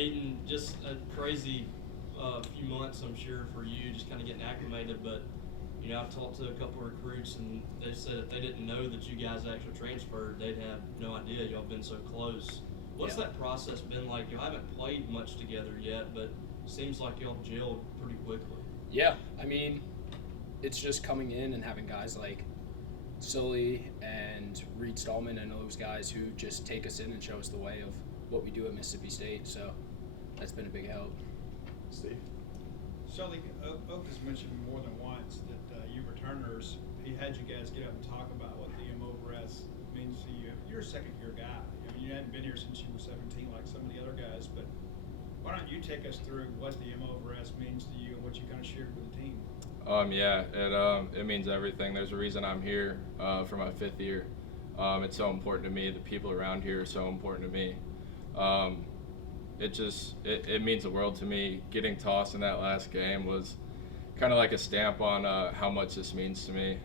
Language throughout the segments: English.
Aiden, just a crazy few months, I'm sure, for you, just kind of getting acclimated. But, I've talked to a couple of recruits, and they said if they didn't know that you guys actually transferred, they'd have no idea y'all been so close. What's that process been like? Y'all haven't played much together yet, but it seems like y'all gelled pretty quickly. Yeah, I mean, it's just coming in and having guys like Sully and Reed Stallman and those guys who just take us in and show us the way of what we do at Mississippi State. So that's been a big help. Steve? Sully, Oak has mentioned more than once that you returners, he had you guys get up and talk about what the MOVRS means to you. You're a second-year guy. I mean, you hadn't been here since you were 17 like some of the other guys, but why don't you take us through what the MOVRS means to you and what you kind of shared with the team? It means everything. There's a reason I'm here for my 5th year. It's so important to me. The people around here are so important to me. It means the world to me. Getting tossed in that last game was kind of like a stamp on how much this means to me.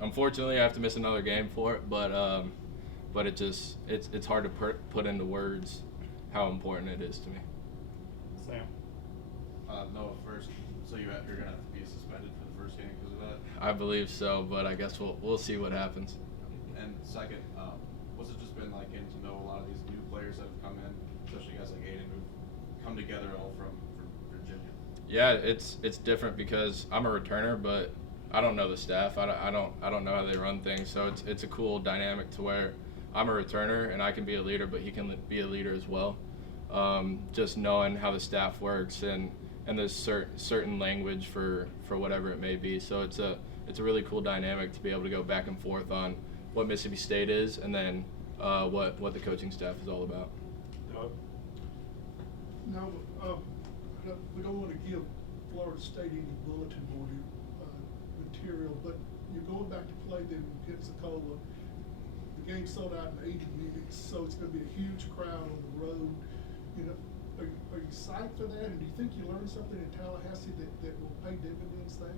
Unfortunately, I have to miss another game for it, but it's hard to put into words how important it is to me. Sam? Noah, first, so you're going to have to be suspended for the first game because of that? I believe so, but I guess we'll see what happens. And second, what's it just been like getting to know a lot of these new players that have come in, especially guys like Aiden who've come together all from Virginia? Yeah, it's different because I'm a returner, but I don't know the staff. I don't know how they run things. So it's a cool dynamic to where I'm a returner and I can be a leader, but he can be a leader as well. Just knowing how the staff works and there's certain language for whatever it may be. So it's a really cool dynamic to be able to go back and forth on what Mississippi State is and then what the coaching staff is all about. Doug? No, we don't want to give Florida State any bulletin board material, but you're going back to play them in Pensacola. The game sold out in 80 minutes, so it's going to be a huge crowd on the road. Are you psyched for that? And do you think you learned something in Tallahassee that will pay dividends there?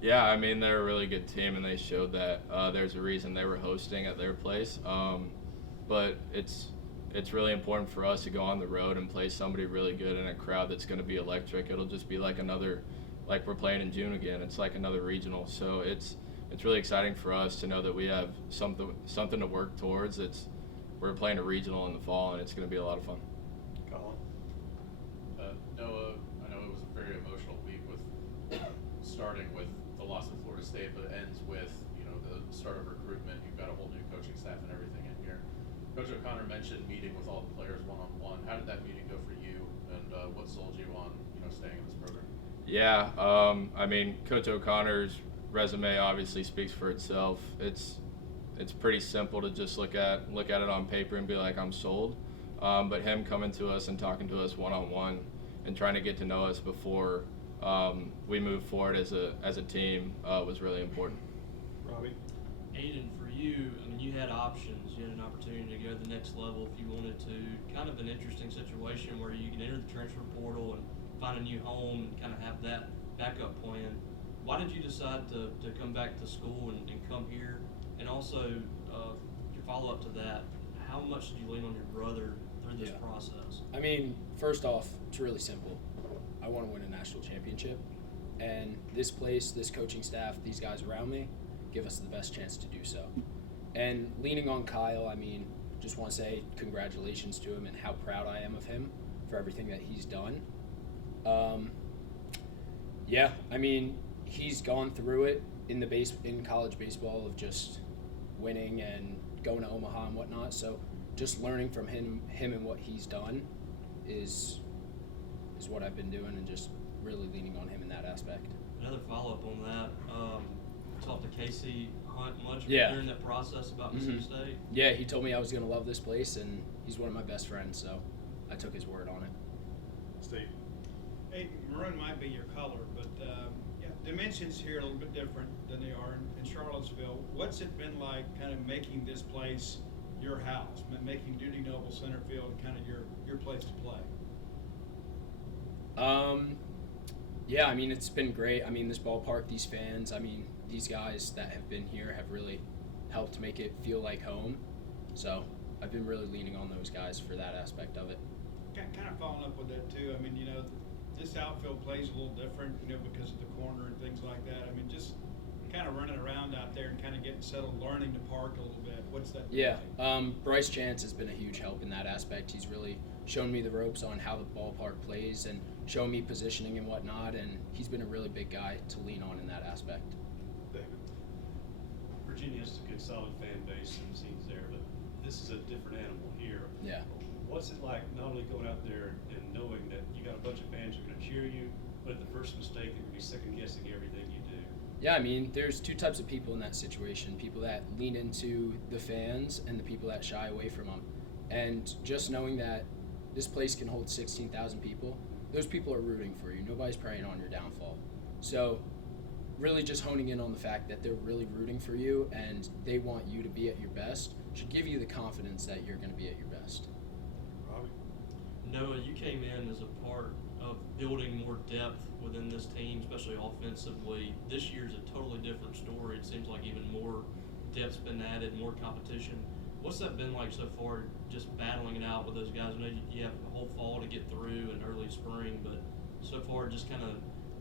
Yeah, I mean, they're a really good team, and they showed that. There's a reason they were hosting at their place. But it's really important for us to go on the road and play somebody really good in a crowd that's going to be electric. It'll just be like we're playing in June again. It's like another regional. So it's really exciting for us to know that we have something to work towards. We're playing a regional in the fall, and it's going to be a lot of fun. Colin? Noah, I know it was a very emotional week with starting with the loss of Florida State, but it ends with the start of recruitment. You've got a whole new coaching staff and everything in here. Coach O'Connor mentioned meeting with all the players one-on-one. How did that meeting go for you, and what sold you on staying in this program? Yeah, I mean, Coach O'Connor's resume obviously speaks for itself. It's pretty simple to just look at it on paper and be like, I'm sold. But him coming to us and talking to us one-on-one and trying to get to know us before we move forward as a team was really important. Robbie? Aiden, for you, I mean, you had options. You had an opportunity to go to the next level if you wanted to. Kind of an interesting situation where you can enter the transfer portal and find a new home and kind of have that backup plan. Why did you decide to come back to school and come here? And also, your follow-up to that, how much did you lean on your brother through this process? I mean, first off, it's really simple. I want to win a national championship. And this place, this coaching staff, these guys around me give us the best chance to do so. And leaning on Kyle, I mean, just want to say congratulations to him and how proud I am of him for everything that he's done. I mean, he's gone through it in college baseball of just winning and going to Omaha and whatnot. So just learning from him and what he's done is what I've been doing, and just really leaning on him in that aspect. Another follow-up on that, talked to Casey Hunt much during that process about Mississippi State? Yeah, he told me I was going to love this place, and he's one of my best friends, so I took his word on it. Steve? Hey, maroon might be your color, but dimensions here are a little bit different than they are in Charlottesville. What's it been like kind of making this place your house, making Dudy Noble Center Field kind of your place to play? I mean, it's been great. I mean, this ballpark, these fans, I mean, these guys that have been here have really helped make it feel like home. So I've been really leaning on those guys for that aspect of it. Kind of following up with that too, I mean, you know, this outfield plays a little different, you know, because of the corner and things like that. I mean, just kind of running around out there and kind of getting settled, learning to park a little bit. What's that been Yeah, like? Bryce Chance has been a huge help in that aspect. He's really shown me the ropes on how the ballpark plays and shown me positioning and whatnot, and he's been a really big guy to lean on in that aspect. David. Virginia has a good solid fan base and scenes there, but this is a different animal here. Yeah. What's it like not only going out there and knowing that you got a bunch of fans who are going to cheer you, but at the first mistake they're going to be second guessing everything you do? Yeah, I mean, there's two types of people in that situation: people that lean into the fans and the people that shy away from them. And just knowing that this place can hold 16,000 people, those people are rooting for you. Nobody's preying on your downfall. So really just honing in on the fact that they're really rooting for you and they want you to be at your best should give you the confidence that you're going to be at your best. Robbie. Noah, you came in as a part of building more depth within this team, especially offensively. This year's a totally different story. It seems like even more depth's been added, more competition. What's that been like so far, just battling it out with those guys? I know you have a whole fall to get through and early spring, but so far just kind of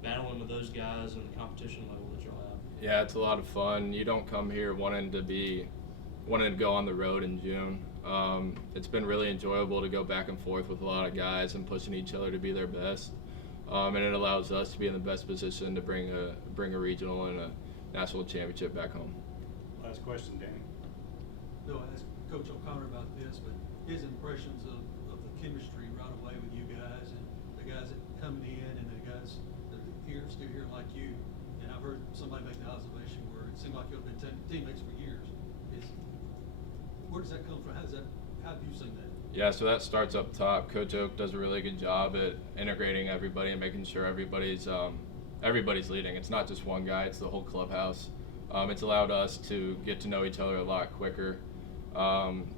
battling with those guys and the competition level that y'all have. Yeah, it's a lot of fun. You don't come here wanting to go on the road in June. It's been really enjoyable to go back and forth with a lot of guys and pushing each other to be their best. And it allows us to be in the best position to bring a regional and a national championship back home. Last question, Danny. No, I asked Coach O'Connor about this, but his impressions of the chemistry right away with you guys and the guys that coming in and the guys that are here, still here like you. And I've heard somebody make the observation where it seemed like you've been teammates for years. Where does that come from? How have you seen that? Yeah, so that starts up top. Coach Oak does a really good job at integrating everybody and making sure everybody's leading. It's not just one guy; it's the whole clubhouse. It's allowed us to get to know each other a lot quicker.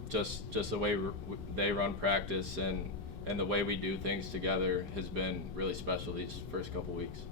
Just the way they run practice and the way we do things together has been really special these first couple weeks.